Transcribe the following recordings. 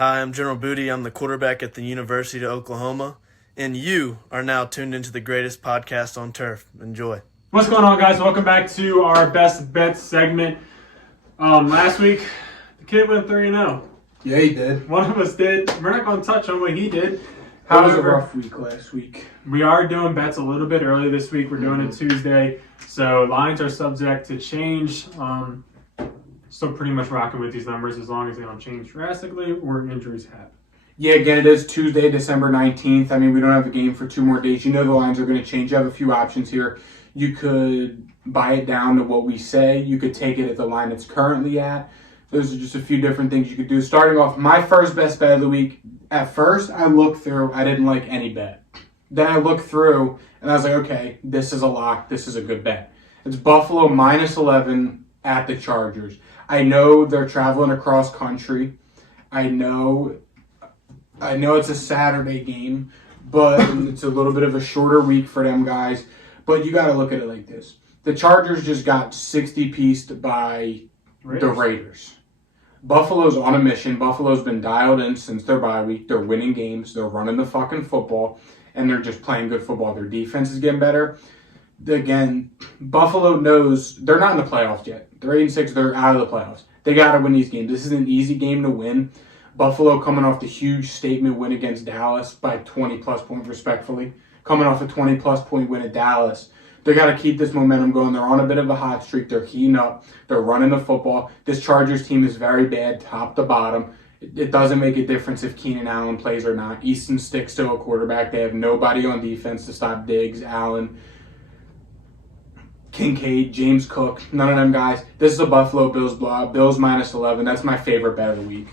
Hi, I'm General Booty. I'm the quarterback at the University of Oklahoma, and you are now tuned into the greatest podcast on turf. Enjoy. What's going on, guys? Welcome back to our Best Bets segment. Last week, the kid went 3-0. Yeah, he did. One of us did. We're not going to touch on what he did. It was a However, rough week last week. we are doing bets a little bit early this week. We're doing it Tuesday, so lines are subject to change. Still pretty much rocking with these numbers as long as they don't change drastically or injuries happen. Yeah, again, it is Tuesday, December 19th. I mean, we don't have a game for 2 more days. You know the lines are going to change. You have a few options here. You could buy it down to what we say. You could take it at the line it's currently at. Those are just a few different things you could do. Starting off, my first best bet of the week. At first, I looked through. I didn't like any bet. Then I looked through, and I was like, okay, this is a lock. This is a good bet. It's Buffalo minus 11 at the Chargers. I know they're traveling across country. I know it's a Saturday game, but it's a little bit of a shorter week for them guys. But you got to look at it like this. The Chargers just got 60-pieced by the Raiders. Buffalo's on a mission. Buffalo's been dialed in since their bye week. They're winning games. They're running the fucking football, and they're just playing good football. Their defense is getting better. Again, Buffalo knows they're not in the playoffs yet. They're 8-6. They're out of the playoffs. They got to win these games. This is an easy game to win. Buffalo coming off the huge statement win against Dallas by 20-plus points, respectfully. Coming off a 20-plus point win at Dallas. They got to keep this momentum going. They're on a bit of a hot streak. They're heating up. They're running the football. This Chargers team is very bad, top to bottom. It doesn't make a difference if Keenan Allen plays or not. Easton Stick's still a quarterback. They have nobody on defense to stop Diggs, Allen, Kincaid, James Cook, none of them guys. This is a Buffalo Bills blowout. Bills minus 11. That's my favorite bet of the week.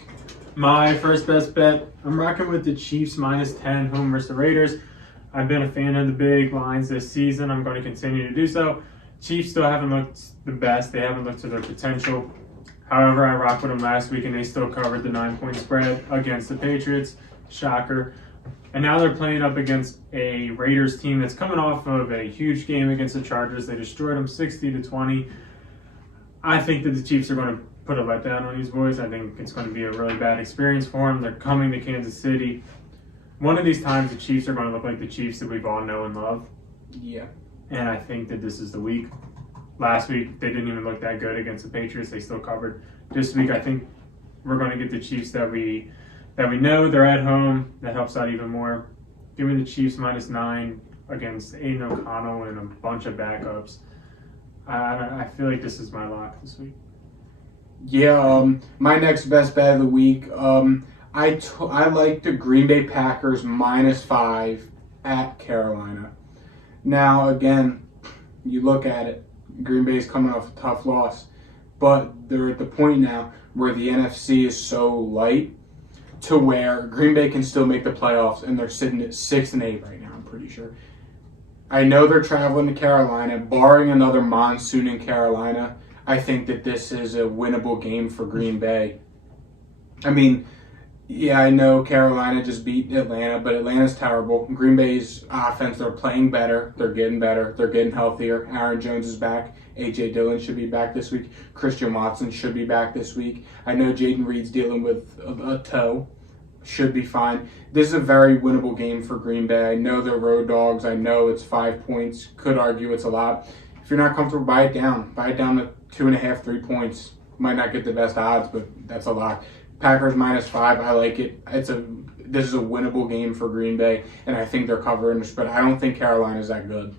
My first best bet, I'm rocking with the Chiefs minus 10 home versus the Raiders. I've been a fan of the big lines this season. I'm going to continue to do so. Chiefs still haven't looked the best. They haven't looked to their potential. However, I rocked with them last week, and they still covered the 9-point spread against the Patriots. Shocker. And now they're playing up against a Raiders team that's coming off of a huge game against the Chargers. They destroyed them 60-20. I think that the Chiefs are going to put a letdown on these boys. I think it's going to be a really bad experience for them. They're coming to Kansas City. One of these times, the Chiefs are going to look like the Chiefs that we've all know and love. Yeah. And I think that this is the week. Last week, they didn't even look that good against the Patriots. They still covered. This week, I think we're going to get the Chiefs that we know. They're at home. That helps out even more. Give me the Chiefs minus 9 against Aiden O'Connell and a bunch of backups. I feel like this is my lock this week. Yeah, my next best bet of the week, I like the Green Bay Packers minus 5 at Carolina. Now, again, you look at it, Green Bay's coming off a tough loss, but they're at the point now where the NFC is so light to where Green Bay can still make the playoffs, and they're sitting at 6-8 right now, I'm pretty sure. I know they're traveling to Carolina. Barring another monsoon in Carolina, I think that this is a winnable game for Green Bay. I mean, yeah, I know Carolina just beat Atlanta, but Atlanta's terrible. Green Bay's offense, they're playing better. They're getting better. They're getting healthier. Aaron Jones is back. A.J. Dillon should be back this week. Christian Watson should be back this week. I know Jaden Reed's dealing with a toe. Should be fine. This is a very winnable game for Green Bay. I know they're road dogs. I know it's 5 points. Could argue it's a lot. If you're not comfortable, buy it down. Buy it down to 2.5, 3 points. Might not get the best odds, but that's a lot. Packers minus 5. I like it. This is a winnable game for Green Bay, and I think they're covering the spread. I don't think Carolina's that good.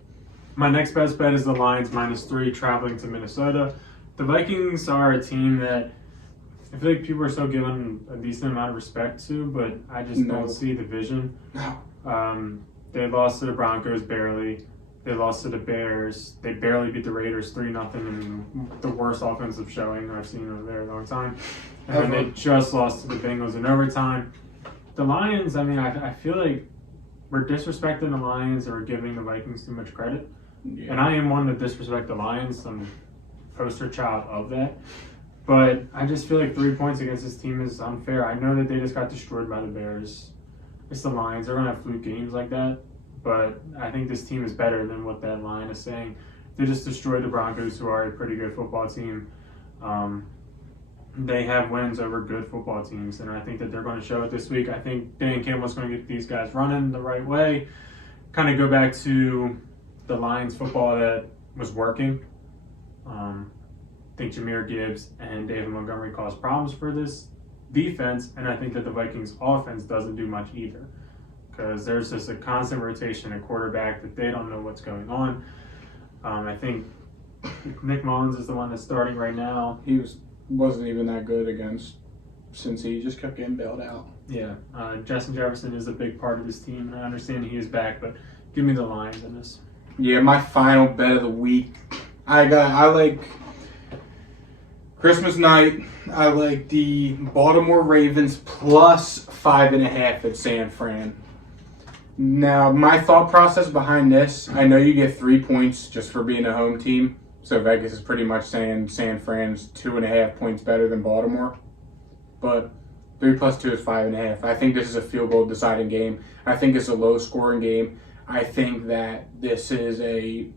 My next best bet is the Lions minus 3 traveling to Minnesota. The Vikings are a team that I feel like people are still giving a decent amount of respect to, but I just don't see the vision. They lost to the Broncos barely. They lost to the Bears. They barely beat the Raiders 3-0 in the worst offensive showing I've seen in a very long time. And then they just lost to the Bengals in overtime. The Lions, I mean, I feel like we're disrespecting the Lions and we're giving the Vikings too much credit. Yeah. And I am one that disrespect the Lions. I'm a poster child of that. But I just feel like 3 points against this team is unfair. I know that they just got destroyed by the Bears. It's the Lions. They're going to have fluke games like that. But I think this team is better than what that line is saying. They just destroyed the Broncos, who are a pretty good football team. they have wins over good football teams, and I think that they're going to show it this week. I think Dan Campbell's going to get these guys running the right way, kind of go back to the Lions football that was working. I think Jahmyr Gibbs and David Montgomery caused problems for this defense, and I think that the Vikings offense doesn't do much either, because there's just a constant rotation at quarterback that they don't know what's going on. I think Nick Mullins is the one that's starting right now. He wasn't even that good against Cincy. He just kept getting bailed out. Yeah, Justin Jefferson is a big part of this team, and I understand he is back, but give me the Lions in this. Yeah, my final bet of the week. I like Christmas night. I like the Baltimore Ravens plus 5.5 at San Fran. Now, my thought process behind this, I know you get 3 points just for being a home team. So Vegas is pretty much saying San Fran's 2.5 points better than Baltimore. But 3 plus 2 is 5.5. I think this is a field goal deciding game. I think it's a low scoring game. I think that this is a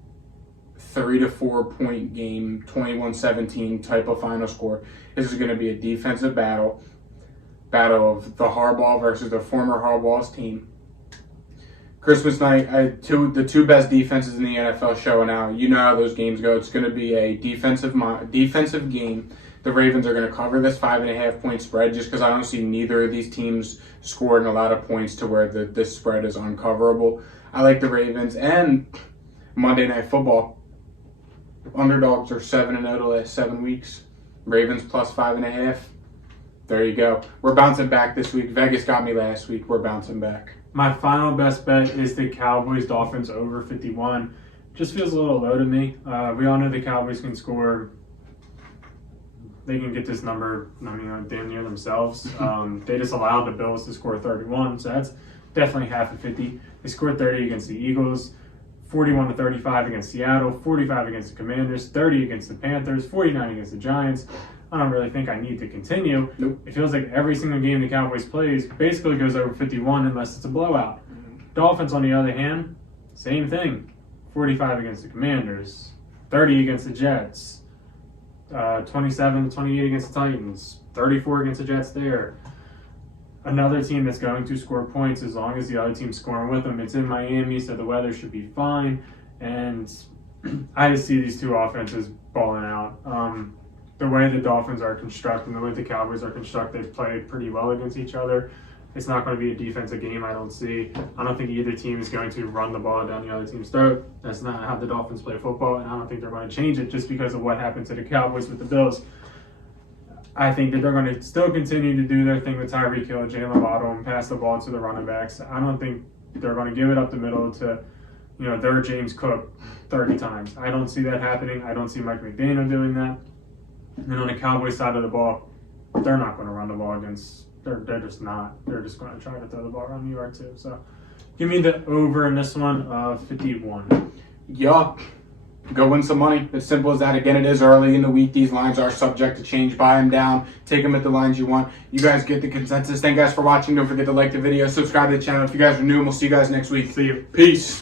3 to 4 point game, 21-17 type of final score. This is going to be a defensive battle of the Harbaugh versus the former Harbaugh's team. Christmas night, the two best defenses in the NFL showing out. You know how those games go. It's going to be a defensive game. The Ravens are going to cover this 5.5 point spread just because I don't see neither of these teams scoring a lot of points to where this spread is uncoverable. I like the Ravens. And Monday Night Football, underdogs are 7-0 the last 7 weeks. Ravens plus 5.5. There you go. We're bouncing back this week. Vegas got me last week. We're bouncing back. My final best bet is the Cowboys-Dolphins over 51. Just feels a little low to me. We all know the Cowboys can score. They can get this number, damn near themselves. They just allowed the Bills to score 31, so that's definitely half of 50. They scored 30 against the Eagles, 41-35 against Seattle, 45 against the Commanders, 30 against the Panthers, 49 against the Giants. I don't really think I need to continue. Nope. It feels like every single game the Cowboys plays basically goes over 51 unless it's a blowout. Dolphins, on the other hand, same thing. 45 against the Commanders, 30 against the Jets, 27-28 against the Titans, 34 against the Jets there. Another team that's going to score points as long as the other team's scoring with them. It's in Miami, so the weather should be fine. And I just see these two offenses balling out. The way the Dolphins are constructed and the way the Cowboys are constructed, they've played pretty well against each other. It's not going to be a defensive game, I don't see. I don't think either team is going to run the ball down the other team's throat. That's not how the Dolphins play football, and I don't think they're going to change it just because of what happened to the Cowboys with the Bills. I think that they're going to still continue to do their thing with Tyreek Hill, Jalen Waddle, and pass the ball to the running backs. I don't think they're going to give it up the middle to, their James Cook 30 times. I don't see that happening. I don't see Mike McDaniel doing that. And on the Cowboys side of the ball, they're not going to run the ball against. They're just not. They're just going to try to throw the ball around New York too. So, give me the over in this one of 51. Yup. Go win some money. As simple as that. Again, it is early in the week. These lines are subject to change. Buy them down. Take them at the lines you want. You guys get the consensus. Thank you guys for watching. Don't forget to like the video. Subscribe to the channel if you guys are new, and we'll see you guys next week. See you. Peace.